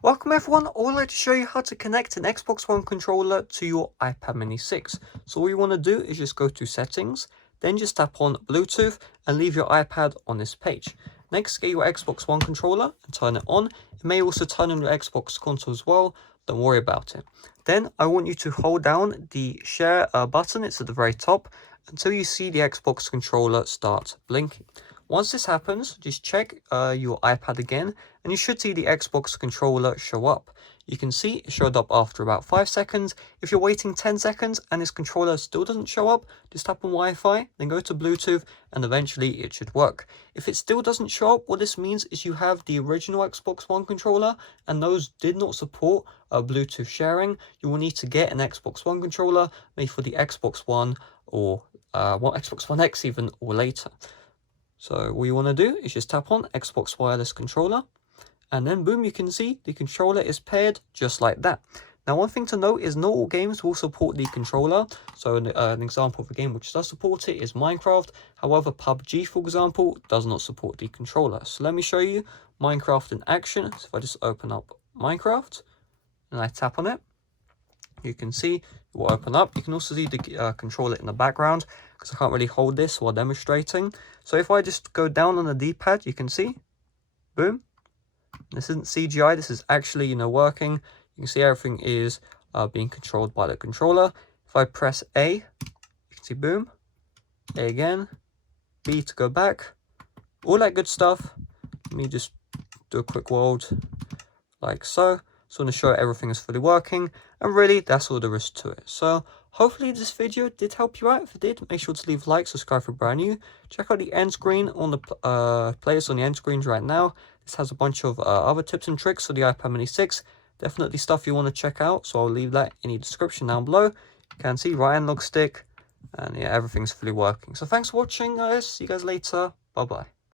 Welcome everyone, I would like to show you how to connect an Xbox One controller to your iPad mini 6. So all you want to do is just go to settings, then just tap on Bluetooth and leave your iPad on this page. Next, get your Xbox One controller and turn it on. It may also turn on your Xbox console as well, don't worry about it. Then I want you to hold down the share button, it's at the very top, until you see the Xbox controller start blinking. Once this happens, just check your iPad again and you should see the Xbox controller show up. You can see it showed up after about 5 seconds. If you're waiting 10 seconds and this controller still doesn't show up, just tap on Wi-Fi, then go to Bluetooth and eventually it should work. If it still doesn't show up, what this means is you have the original Xbox One controller and those did not support Bluetooth sharing. You will need to get an Xbox One controller made for the Xbox One or Xbox One X even or later. So all you want to do is just tap on Xbox wireless controller and then boom, you can see the controller is paired just like that. Now one thing to note is not all games will support the controller. So an example of a game which does support it is Minecraft. However, PUBG for example does not support the controller. So let me show you Minecraft in action. So if I just open up Minecraft and I tap on it, you can see it will open up. You can also see the controller in the background because I can't really hold this while demonstrating. So if I just go down on the D-pad, you can see, boom. This isn't CGI, this is actually, working. You can see everything is being controlled by the controller. If I press A, you can see boom, A again, B to go back, all that good stuff. Let me just do a quick world like so. So I want to show everything is fully working, and really that's all there is to it. So hopefully this video did help you out. If it did, make sure to leave a like, subscribe for brand new. Check out the end screen on the playlist on the end screens right now. This has a bunch of other tips and tricks for the iPad mini 6. Definitely stuff you want to check out, so I'll leave that in the description down below. You can see right analog stick, and yeah, everything's fully working. So thanks for watching guys, see you guys later, bye bye.